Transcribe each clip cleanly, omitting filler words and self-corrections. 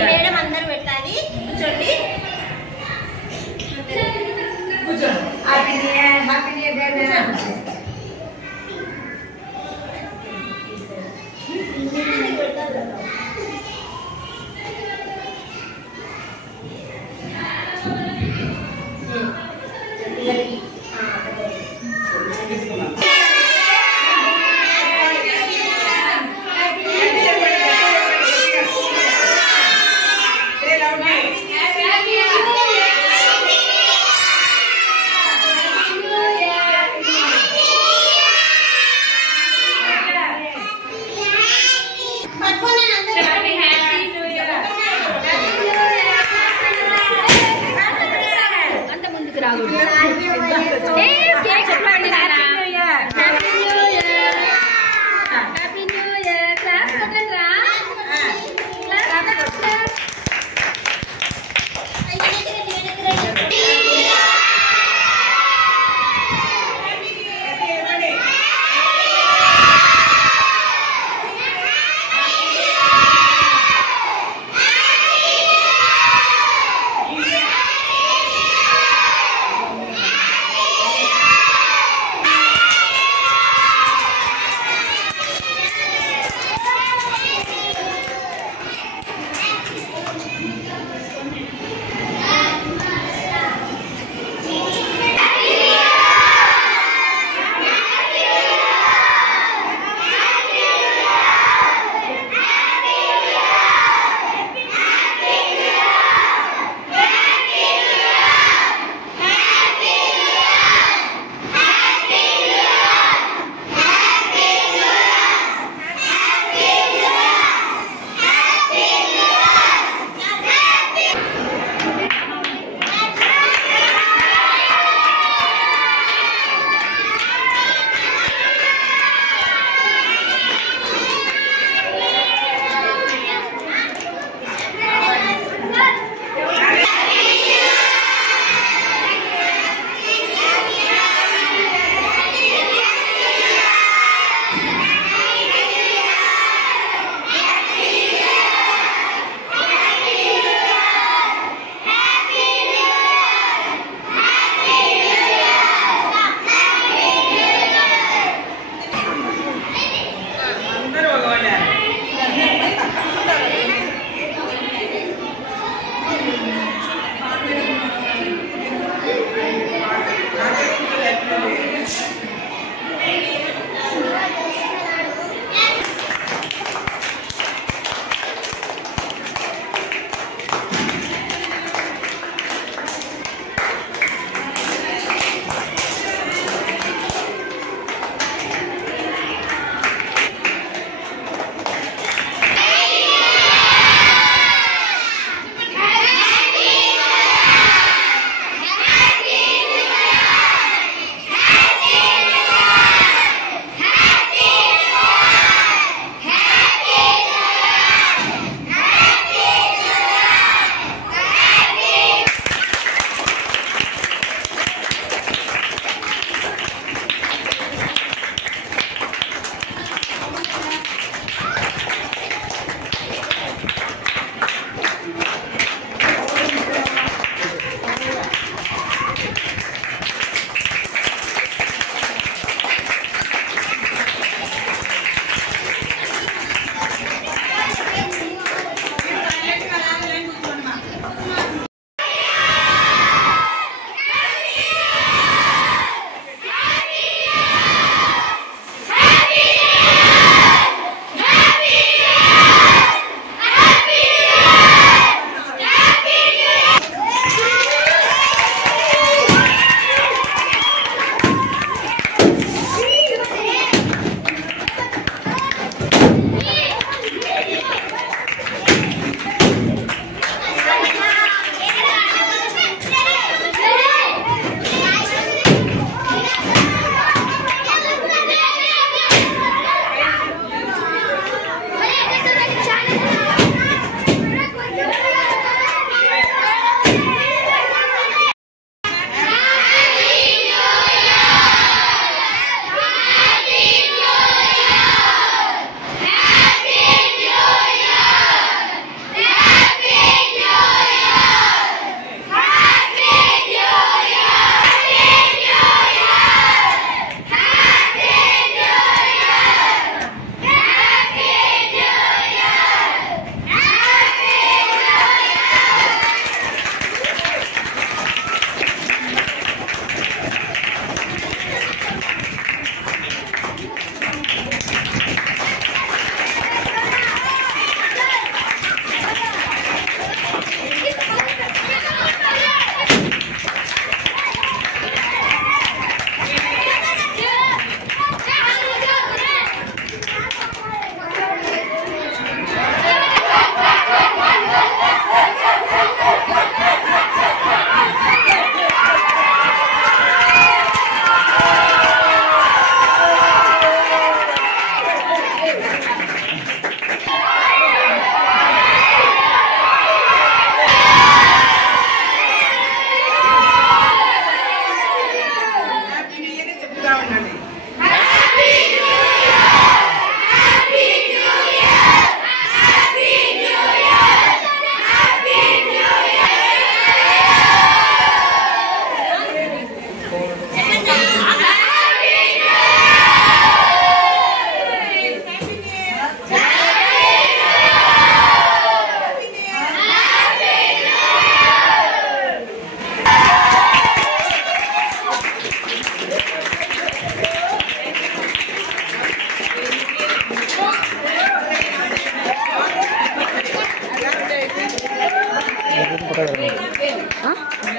Madam అందరూ పెట్టాలి కూర్చోండి హ్యాపీ న్యూ ఇయర్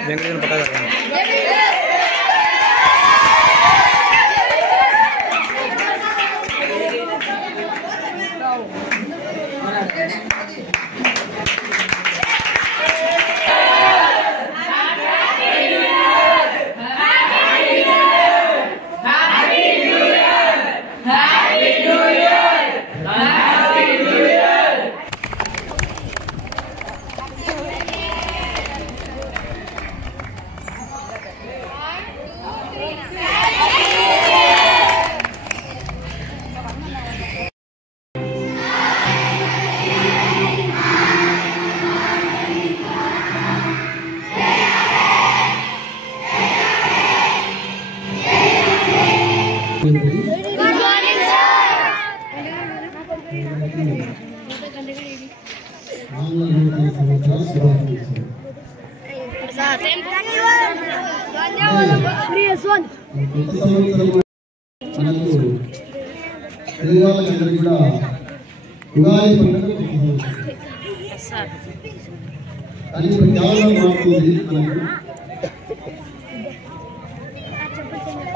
వెంకటేశ్వర పట్టాదారు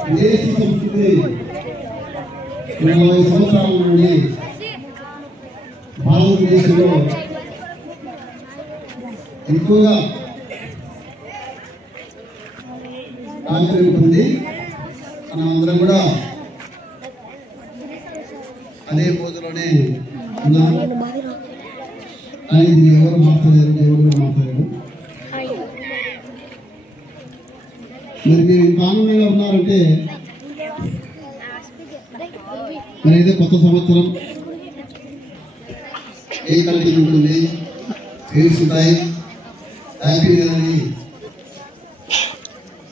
విదేశీ సంస్కృతి 20 సంవత్సరాల నుండి భారతదేశంలో ఎక్కువగా ఆచరించింది. మనమందరం కూడా అదే పోజులోనే ఉన్నాం. ఇది ఎవరు మాట్లాడలేరు, ఎవరు మాట్లాడలేరు. మరి మీరు ఇంత ఆనందంగా ఉన్నారంటే మరి అయితే కొత్త సంవత్సరం ఏ కల్టింగ్ ఉంటుంది, ఫీల్స్ ఉంటాయి. హ్యాపీ న్యూ ఇయర్ అని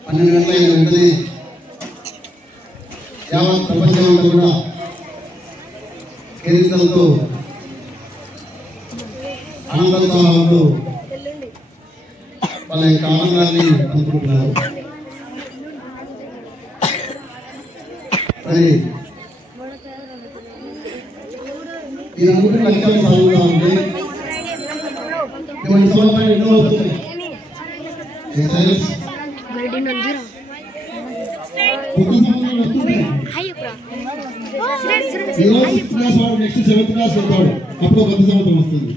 12 గంటల వెంటనే యావత్ ప్రపంచమంతా కూడా కేరింతలతో ఆనందోత్సవాలతో వాళ్ళ యొక్క ఆనందాన్ని పంచుకుంటున్నారు. మరి ఈ అనుకున్న లక్ష్యాలు సాగుతా ఉంటే ఇటువంటి సంవత్సరాలు ఎన్నో వస్తున్నాయి. నెక్స్ట్ 7th క్లాస్ వెళ్తాడు, అప్పుడు కొత్త సంవత్సరం వస్తుంది.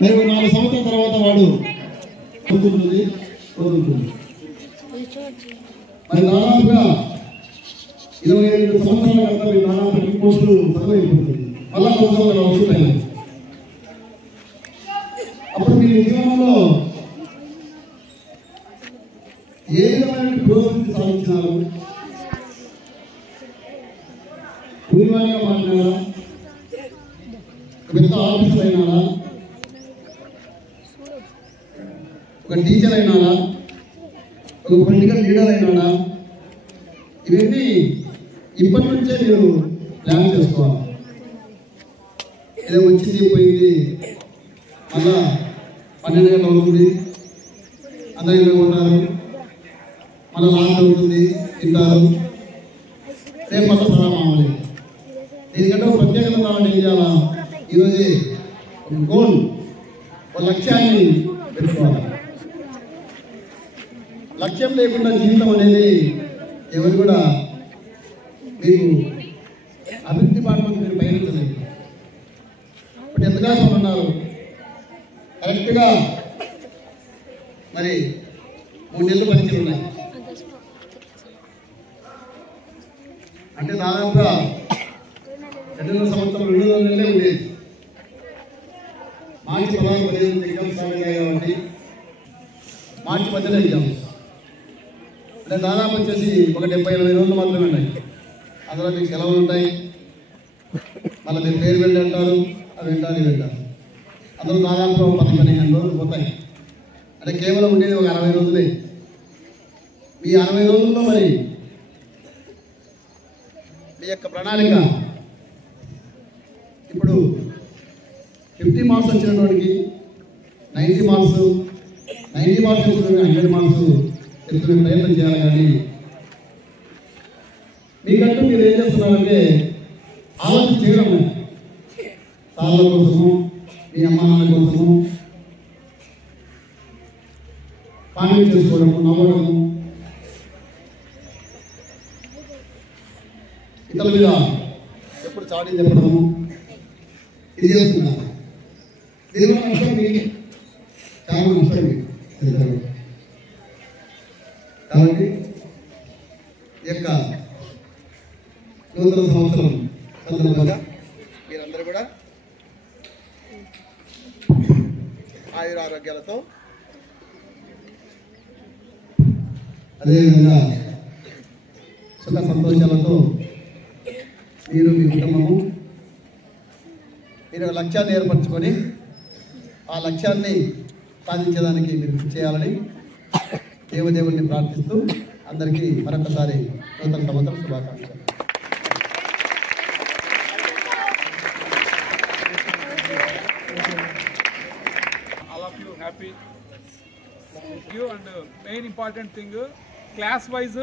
మరి 4 సంవత్సరాల తర్వాత వాడు పొందుతుంది. మరి దాదాపుగా 22 సంవత్సరాల కన్నా మీరు దాదాపు పోస్టులు తక్కువైపోతుంది. మళ్ళా సంవత్సరాలు వస్తున్నాయి. అప్పుడు మీ జీవనంలో ఏ విధమైన పురోగతి సాధించినారు? పూర్వాగా మాట్లాడారా? పెద్ద ఆఫీసర్ అయినారా? ఒక టీచర్ అయినారా? ఒక పొలిటికల్ లీడర్ అయినాడా? ఇవన్నీ ఇప్పటి నుంచే మీరు ప్లాన్ చేసుకోవాలి. ఏదో వచ్చింది పోయింది, మళ్ళా 12 గంటల అవుతుంది, అందరూ ఇల్లు ఉంటారు, మళ్ళీ లాంగ్ అవుతుంది, తింటారు, రేపు మళ్ళీ ప్రారంభం అవ్వాలి. దీనికంటే ఒక ప్రత్యేకత కావాలంటే ఏం చేయాలా? ఈరోజే ఒక గోల్, ఒక లక్ష్యాన్ని పెట్టుకోవాలి. లక్ష్యం లేకుండా జీవితం అనేది ఎవరు కూడా మీకు అభివృద్ధి పాఠం మీరు పయనించలేదు. ఇప్పుడు ఎంతగా ఉన్నారు కరెక్ట్గా మరి 3 నెలలు పరీక్షలు ఉన్నాయి. అంటే దాదాపుగా 2 సంవత్సరాలు 2 నెలలే ఉండేది. మార్చి 16 ఎగ్జామ్స్ స్టార్ట్ అయ్యాయి కాబట్టి మార్చి 10 ఎగ్జామ్స్ అంటే దాదాపు వచ్చేసి ఒక 70-80 రోజులు మాత్రమే ఉన్నాయి. అందులో మీకు సెలవులు ఉంటాయి, మళ్ళీ మీరు పేరు వెళ్ళి అంటారు, అవి వింటారు, ఇవి వింటారు. అందులో దాదాపు 10-15 రోజులు పోతాయి. అంటే కేవలం ఉండేది ఒక 60 రోజులే. ఈ 60 రోజుల్లో మరి మీ యొక్క ప్రణాళిక ఇప్పుడు 50 మార్క్స్ వచ్చినటువంటి 90 మార్క్స్, 90 మార్క్స్ వచ్చినటువంటి 100 మార్క్స్ తెలుసుకునే ప్రయత్నం చేయాలి. కానీ మీకంటూ మీరు ఏం చేస్తున్నారంటే ఆలోచన చేయడం, సార్ల కోసము, మీ అమ్మ నాన్న కోసము, కామెంట్ చేసుకోవడము, నవ్వడము, ఇతరుల మీద ఎప్పుడు చాటి చెప్పడము, ఇది చేస్తున్నారు. దీనివల్ల నష్టం మీకు, చాలా నష్టం మీకు. కాబట్టి ఈ యొక్క నూతన సంవత్సరం సందర్భంగా మీరందరూ కూడా ఆయుర ఆరోగ్యాలతో, అదేవిధంగా సుఖ సంతోషాలతో మీరు మీ కుటుంబము మీరు లక్ష్యాన్ని ఏర్పరచుకొని ఆ లక్ష్యాన్ని సాధించేదానికి మీరు కృషి చేయాలని దేవదేవుడిని ప్రార్థిస్తూ అందరికీ మరొకసారి నూతన సంవత్సరం శుభాకాంక్షలు. All of you happy. Thank you. And main important thing, class wise,